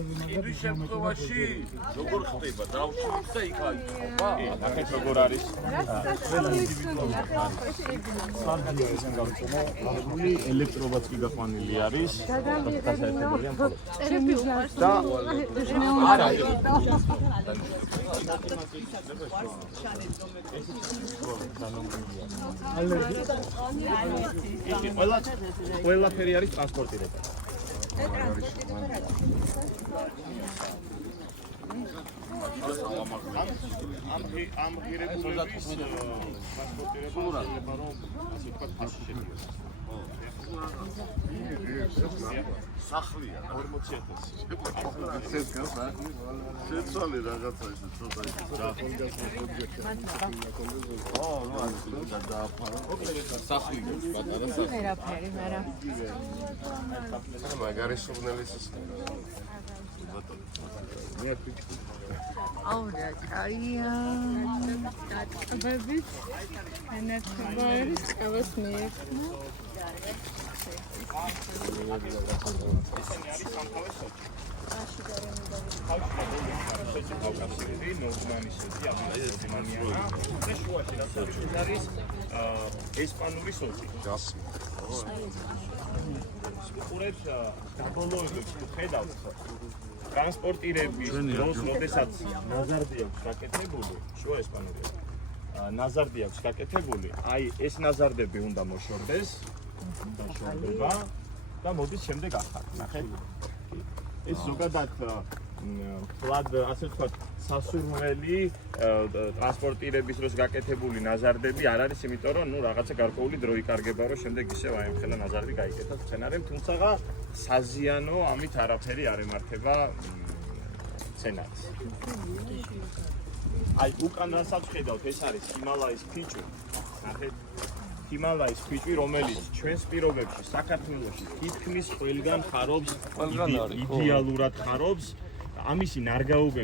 იმის შემთხვევაში როგორ ხდება დავშოთ და იქ აიწყობა? ნახეთ როგორ არის. სანდიო ელექტრობაც კი გაყვანილი არის. და არა ყველაფერი არის ტრანსპორტირება. ამ ღირებულების ტრანსპორტირება შეიძლება რომ ასე ვთქვათ ფასში შედიოს. სახლია 40,000. შეცვალე რაღაცა ისე ცოტა სახლი პატარა სახლი ვერაფერი, მაგრამ მაგარი სურნელის აუ რა კაია დაწყებებით ენერგიების წევას მიექნა ესპანური სოჭი. უყურებთ დაბოლოებებს თუ ხედავთ ტრანსპორტირების დროს, როდესაც ნაზარდი აქვს გაკეთებული, შუა ესპანურია. ნაზარდი აქვს გაკეთებული, აი ეს ნაზარდები უნდა მოშორდეს და შორდება და მოდის შემდეგ ახლა. ნახეთ. ეს ზოგადად ფლად ასე ვთქვათ სასურველი ტრანსპორტირების დროს გაკეთებული ნაზარდები არ არის, იმიტომ რომ ნუ რაღაცა გარკვეული დრო იკარგება, რომ შემდეგ ისევ აი ხელა ნაზარდი გაიკეთოს სცენარემ, თუმცა საზიანო ამით არაფერი არ ემართება სცენარს. აი უკან რასაც ხედავთ, ეს არის ჰიმალაის ფიჭვი. ნახეთ ჰიმალაის ფიჭვი, რომელიც ჩვენს პირობებში საქართველოში თითქმის ყველგან ხარობს, იდეალურად ხარობს. ამისი ნარგაობები